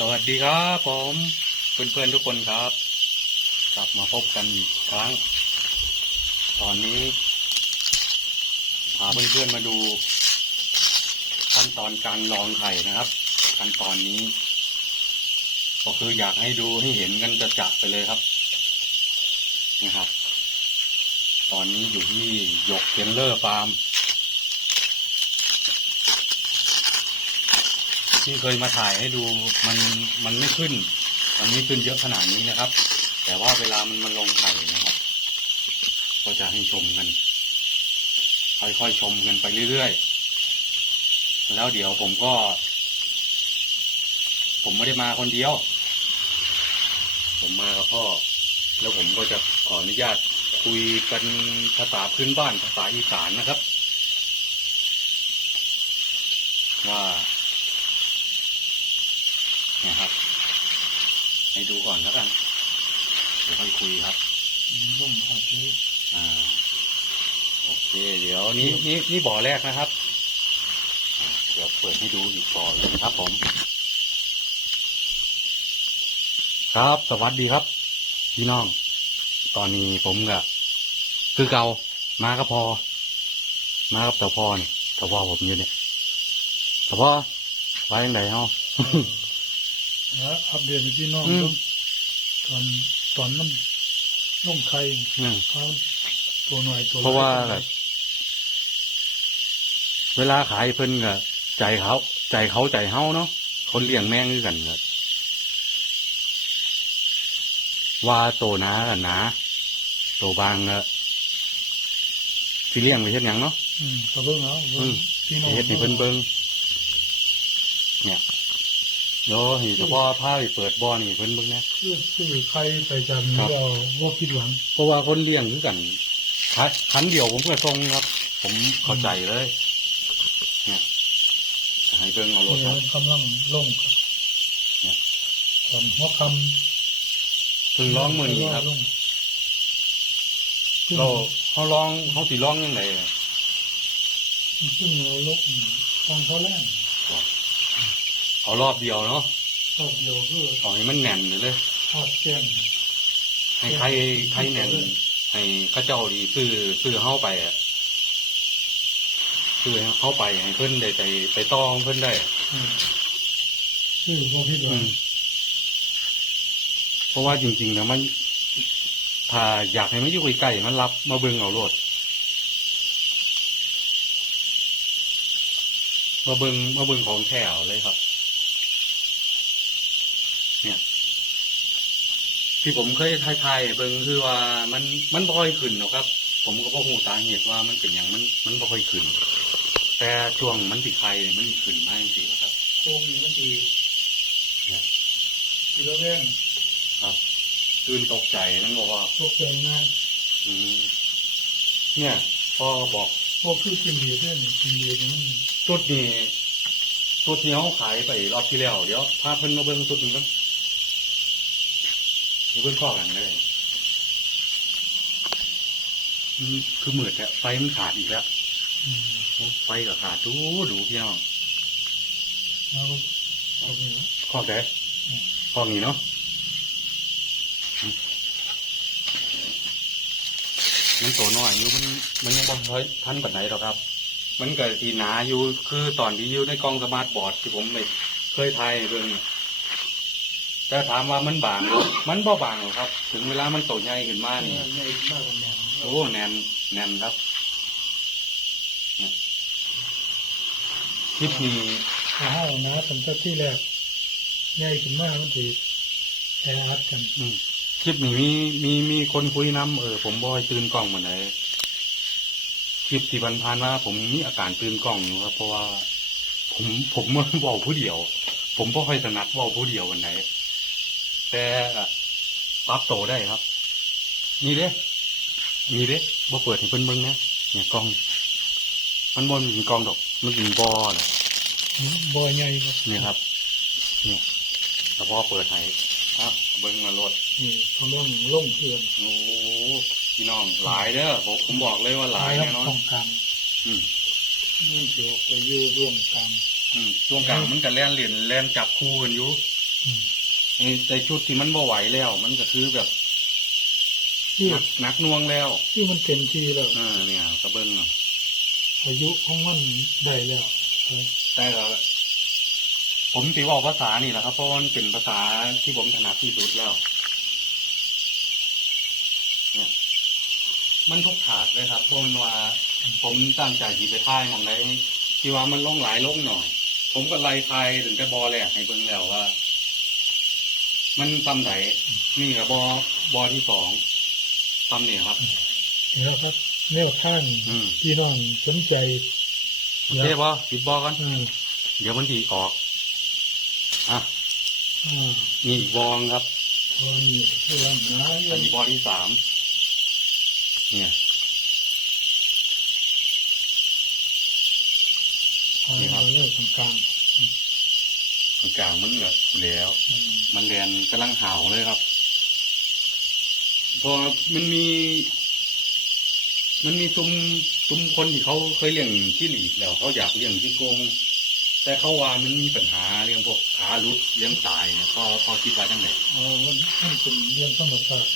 สวัสดีครับผมเพื่อนๆทุกคนครับ กลับมาพบกันอีกครั้ง ตอนนี้พาเพื่อนๆมาดู ขั้นตอนการลองไข่นะครับ ขั้นตอนนี้ ก็คืออยากให้ดูให้เห็นกันจะจับไปเลยครับนะครับ ตอนนี้อยู่ที่หยกเทนเลอร์ฟาร์ม ที่เคยมาถ่ายให้ดูมันมันไม่ขึ้น มันไม่ขึ้นเยอะขนาดนี้นะครับ แต่ว่าเวลามันมันลงไข่นะครับ ก็จะให้ชมกัน ค่อยๆชมกันไปเรื่อยๆ แล้วเดี๋ยวผมก็ ผมไม่ได้มาคนเดียว ผมมากับพ่อ แล้วผมก็จะขออนุญาตคุยกันภาษาพื้นบ้านภาษาอีสานนะครับ ว่า นะครับ ให้ดูก่อนแล้วกัน เดี๋ยวค่อยคุยครับล่มพอดเลยอ่า โอเค เดี๋ยวนี้นี่นี่บ่อแรกนะครับอ่าเดี๋ยวเปิดให้ดูอีกบ่อเลยนะครับผม ครับสวัสดีครับ พี่น้อง ตอนนี้ผมกับคือเกามาก็พอ มากับเต่าพ่อเนี่ยเต่าพ่อผมอยู่เนี่ยเต่าพ่อไว้ยังไงเฮา แล้วอัปเดตให้พี่น้องอืม ตอนตอนมันล่มไข่อืม เขาตัวหน่อยตัวเพราะว่าหลแบยบเวลาขายเพิ่นก็ใจเขาใจเขาใจเฮาเนาะคนเลี้ยงแม่งคือกันก็ว่าโตหนากันหนาโตบางก็สิเลี้ยงไปเฮ็ดหยังเนาะ อืมก็เบิ่งเอาเบิ่อืงมพี่น้องเฮ็ดให้เพิ่นเบิ่งเนี่ย เดี๋ยวให้เฉพาะพาไปเปิดบ่อนี่เพิ่นเบิ่งนะคือซื้อไข่ไปจากนี้ครับก็บ่ผิดหวังเพราะว่าคนเลี้ยงคือกันคันคันเดียวผมก็ทรงครับ ผมเข้าใจเลยเนี่ยจะให้เบิ่งเอารถคเดี๋ยรัวบกำลังล่มครับเนี่ยตอนหัวคำเพิ่งร้องมือนี้ครับลงเราเขาร้องเขาสิร้องยังไงอะซึ่งเราลบตอนเขาแรก เอารอบเดียวเนาะรอบเดียวคือเอาให้มันแน่นเลยเลยทอดแก้มให้ใครใครแน่นให้เข้าเจ้าดีซื้อซื้อเข้าไปอะซื้อให้เข้าไปให้เพิ่นได้ไปไปต้องเพิ่นได้อะอืมซื้อบ่ผิดหอืวังมเพราะว่าจริงๆนะมันถ้าอยากให้มันอยู่ใกล้ๆมันรับมาเบิ่งเอาโลดมาเบิ่งมาเบิ่งของแถวเลยครับ เนี่ย ที่ผมเคยทายทายๆเบิ่งคือว่ามันมันบ่ค่อยขึ้นหรอกครับ ผมก็บ่ฮู้สาเหตุว่ามันเป็นอย่างมันมันบ่ค่อยขึ้น แต่ช่วงมันสิไข่มันขึ้นมาจังซี่ครับโค้งนี้มันดีเนี่ยทีละแรงครับตื่นตกใจนั่นบอกว่าตกใจง่ายอืมเนี่ยพ่อบอกเพราะคือกินดีด้วยนี่กินดีนี่มันชุดนี้ชุดที่เขาขายไปรอบที่แล้วเดี๋ยวพาเพิ่นมาเบิ่งชุดนี้กัน มีเพิ่นข้อกันเลยอืมคือมืดแท้ไฟมันขาดอีกแล้วอืมโอ้ไฟก็ขาดดูดูพี่น้องแล้วก็เอาไปแล้วข้อแดข้อนี้เนาะอืมมันตัวน้อยอยู่มันมันยังบ่ค่อยทันปานไหนหรอกครับ มันก็ทีหนาอยู่คือตอนที่อยู่ในกล้องสมาร์ทบอร์ดที่ผมไปเคยถ่ายให้เบิ่ง แต่ถามว่ามันบางบ่มันบ่บางหรอกครับ ถึงเวลามันโตใหญ่ขึ้นมานี่ใหญ่มากกว่าแหนมโอ้แน่นแน่นครับเนี่ยคลิปนี้ถ้าห้าวนะตั้งแต่ที่แรกใหญ่ขึ้นมากมันถือแออัดกันอืมคลิปนี้มีมีมีคนคุยนำเออผมบ่อยตื่นกล้องเหมือนไหนคลิปที่ผ่านๆมาผมมีอาการตื่นกล้องอยู่ครับเพราะว่า ผมผมมันเว้าผู้เดียว ผมบ่ค่อยถนัดเว้าผู้เดียววันไหน แต่ก็ปรับโตได้ครับ นี่เด้นี่เด้บ่เปิดให้เพิ่นเบิ่งนะเนี่ยกล้อง มันบ่มีกล้องดอก มันเป็นบ่อน่ะบ่อใหญ่ครับนี่ครับเนี่ยแต่พอเปิดให้อ้าวเบิ่งมาโลดนี่เขาเรื่องล่มเพื่อนโอ้พี่น้องหลายเด้อผมผมบอกเลยว่าหลายครัแน่นอนของกลางอืมมันเสียไปอยืร่วมกลางอืมช่วงกลางมันก็แล่นเหรียญแล่นจับคู่กันอยู่ออืม ไอ้ในชุดที่มันบ่ไหวแล้ว มันก็คือแบบที่หนักหนักหน่วงแล้วที่มันเต็มที่แล้วเออเนี่ยกระเบื้องเนาะอายุของมันได้แล้วเออแต่ก็ผมติว่าภาษานี่แหละครับเพราะว่ามันเป็นภาษาที่ผมถนัดที่สุดแล้ว เนี่ย มันทุกขาดเลยครับเพราะมันว่า ผมตั้งใจหยิบไปท่ายหมองได้ที่ว่ามันลงหลายลงหน่อย ผมก็ไล่ทายถึงแต่บอแหลกให้เบิ่งแล้วว่า มันตำไหนนี่กับบอบอที่สองตำเนี่ยครับนี่แหล้วครับแนวทางอืมพี่น้องสนใจโอเคบอปิดบอกัอน่าเดี๋ยวมันดีออกอะอ่านี่อีกบองครับตอนนี้เรื่องหาอัเรื่อนงนี้บอที่สามเนี่ยของนี่ครับเราเลิกทำการตรง กลางมันแบบแล้วอืมมันเรียนกำลังห่าวเลยครับ พอมันมี มันมีซุ้มซุ้มคนที่เขาเคยเลี้ยงที่หลีดแล้ว เขาอยากเลี้ยงที่โกง แต่เขาว่ามันมีปัญหาเรื่องพวกขาหลุดเลี้ยงตายเนี่ยพอพอคิดไว้ตั้งแต่เอามันมันเป็นเรื่องธรรมชาติ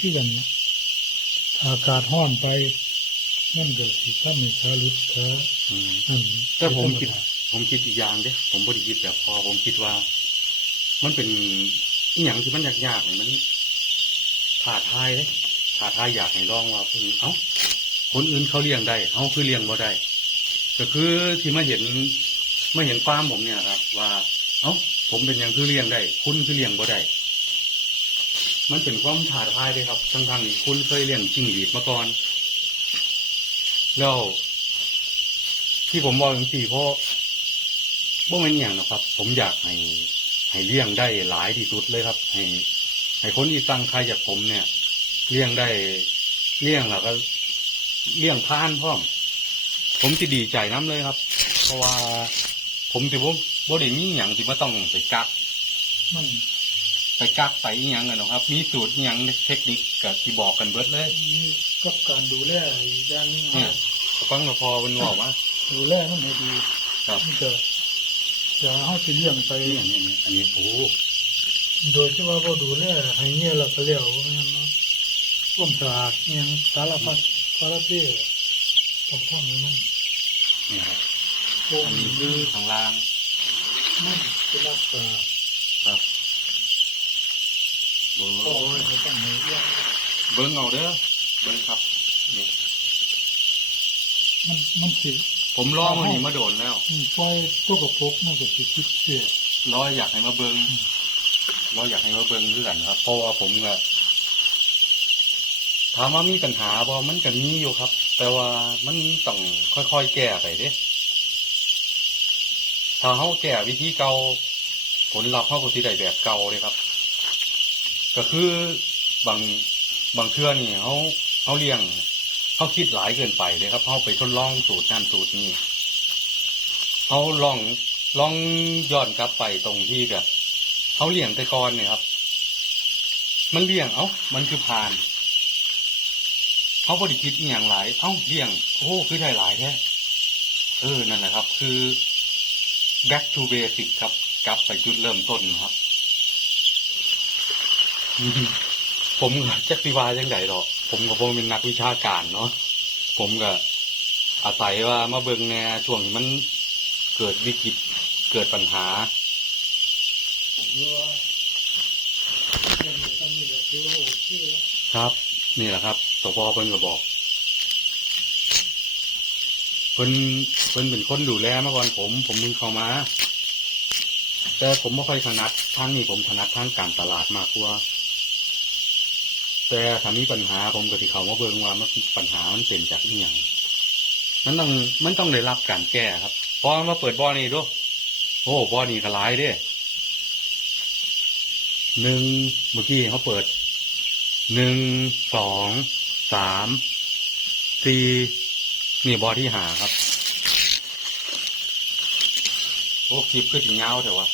ที่อย่างนี้อากาศห้อนไปนั่นเกิดที่ถ้ามีขาลุดขาอืมนั่นแต่ผมคิดเป็นธรรดา ผมคิดอีกอย่างเด้ผมบริคิดแบบพอผมคิดว่า มันเป็นอหย่างที่มันยากๆเนี่ยมันท้าทายเลยท้าทายอยากให้ลองว่าเพิ่งเอ้าคนอื่นเขาเลี้ยงได้เขาคือเลี้ยงบ่ได้ ก็คือที่มาเห็นมาเห็นฟาร์มผมเนี่ยครับ ว่า เอ้าผมเป็นหยังคือเลี้ยงได้ คุณคือเลี้ยงบ่ได้มันเป็นความท้าทายเลยครับ ทั้งทางๆคุณเคยเลี้ยงจิ้งหรีดมาก่อน แล้ว ที่ผมบอกอย่างสี่เพราะ บ่เป็นอย่างนะครับ ผมอยากให้ให้เลี้ยงได้หลายที่สุดเลยครับ ให้ให้คนที่ตั้งใครจากผมเนี่ย เลี้ยงได้เลี้ยงแล้วก็เลี้ยงพานพร้อม ผมจะดีใจน้ำเลยครับ เพราะว่า ผมถือว่าบ่ได้มีอย่างที่มาต้องไปกักมันไปกักไปอหย่างกันหรอกครับ มีสูตรอหย่างเทคนิคกับที่บอกกันเบิดเลยมีกับการดูแลอย่างนี้เนี่ยฟังเราพอมันบอกว่า ดูแลมันให้ดีครับมันจะ จะเอาไปเลี้ยงไป นี่อันนี้นี่อันนี้โอ้โดยที่ว่าเราดูแลให้เงี้ยเราก็เลี้ยวงั้นเนาะร่วมสะอาดอิหยังสารพัดสารเพผมพ่อนี้มันนี่ครับโอ้อันนี้คือข้างล่างมันเป็นรักษาครับโอ้พ่อไม่ยต้องให้เลี้ยงเบิ้งเอาเด้อเบิ้งครับนี่มันมันสิ ผมรอมันนี่มาโดนแล้วอืมปล่อยตัวกระปกมันก็สิคิดเสียรออยากให้มาเบิ้งอืมรออยากให้มาเบิ้งด้วยกันครับเพราะว่าผมก็ถามว่ามีปัญหาบ่มันก็มีอยู่ครับ แต่ว่ามันต้องค่อยๆแก้ไปเด้ถ้าเขาแก้วิธีเก่าผลลัพธ์เขาก็สิได้แบบเก่าเลยครับ ก็คือบางบางเทื่อนี่เขาเขาเลี้ยง เขาคิดหลายเกินไปเลยครับเขาไปทดลองสูตรนั่นสูตรนี้เขาลองลองย้อนกลับไปตรงที่แบบเขาเลี้ยงแต่กอนเนี่ยครับ มันเลี้ยง เอ้า มันคือผ่านเขาบริคิดอย่างหลาย เอ้าเลี้ยง โอ้คือได้หลายแท้เออนั่นแหละครับ คือ back to basic ครับ กลับไปจุดเริ่มต้นครับ ผมจักสิวาจังไดดอก ผมก็บ่เป็นนักวิชาการเนาะผมก็อาศัยว่ามาเบิ่งแหน่ช่วงมันเกิดวิกฤตเกิดปัญหาหรือว่าเลี้ยงตอนนี้ก็คือว่าโอเคแล้วครับ นี่แหละครับสพเพิ่นก็บอกเพิ่นเพิ่นเป็นคนดูแลมาก่อนผม ผมมึงเข้ามา แต่ผมไม่ค่อยถนัดทางนี้ผมถนัดทางการตลาดมากกว่า แต่ถ้ามีปัญหาผมก็ที่เขามาเบิ่งว่ามันปัญหามันเป็นจากอีหยังมันต้องมันต้องได้รับการแก้ครับพอมาเปิดบ่อนี่ดูโอ้บ่อนี่ก็หลายเด้หนึ่งเมื่อกี้เขาเปิดหนึ่งสองสามสี่นี่บอที่หาครับ โอ้คลิปคือถึงเงาแต่ว่า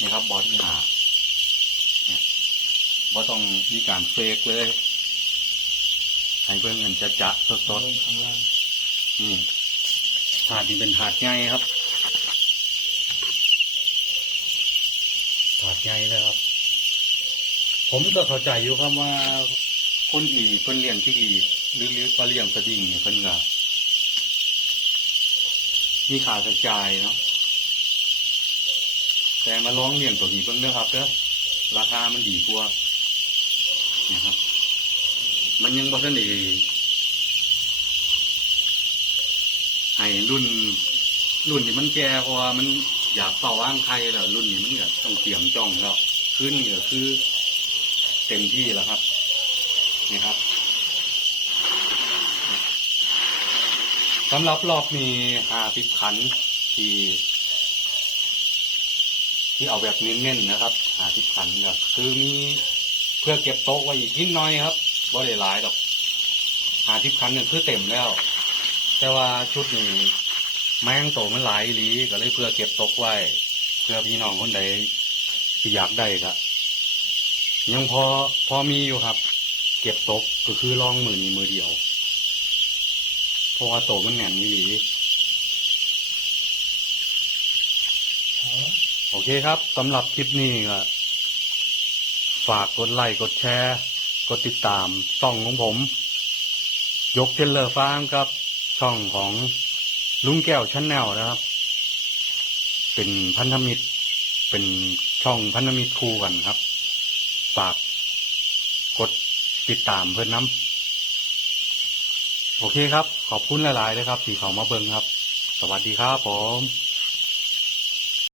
นี่ครับบอที่หา บอต้องมีการเฟกเลย ให้เบิ่งเงินจะจะสดสดลงข้างล่างๆอืมถาดนี้เป็นถาดใหญ่ครับใหญ่เลยครับ ผมก็เข้าใจอยู่ครับว่า คนที่เพิ่นเลี้ยงที่ดีหรือหรือว่าเลี้ยงสดิ้งเนี่ยเพิ่นก็มีค่าใช้จ่ายเนาะแต่มาลองเลี้ยงตัวนี้เพิ่งเด้อครับเด้อราคามันดีกว่า นะครับ มันยังบ่ทันได้ให้รุ่น รุ่นที่มันแก่เพราะว่ามันอยากเป่าว่างไข่แล้วรุ่นนี้มันก็ต้องเตรียมจ้องแล้วขึ้นนี่ก็คือ เต็มที่แล้วครับ นี่ครับสำหรับรอบนี้หาสิบขันที่ ที่เอาแบบเน้นๆนะครับ หาสิบขันก็คือมี เพื่อเก็บโต๊ะไว้อีกนิดน้อยครับบ่ได้หลายดอกหาสิบขันก็คือเต็มแล้ว แต่ว่าชุดนี้แมงโตมันหลายหลีก็เลยเพื่อเก็บโต๊ะไว้ เพื่อพี่น้องคนใดที่อยากได้ก็ยังพอพอมีอยู่ครับ เก็บตกก็คือลองมือนี้มือเดียวเพราะว่าโตมันแน่นอีหลีโอเคครับสำหรับคลิปนี้ก็ากกดไลค์กดแชร์ กดติดตามช่องของผม ยกเทรลเลอร์ฟาร์มครับ ช่องของลุงแก้วชั้นแนลนะครับ เป็นพันธมิตร เป็นช่องพันธมิตรคู่กันครับฝากกดติดตามเพื่อนน้ำโอเคครับ ขอบคุณหลาย ๆ เลยครับที่เขามาเบิงครับ สวัสดีครับผม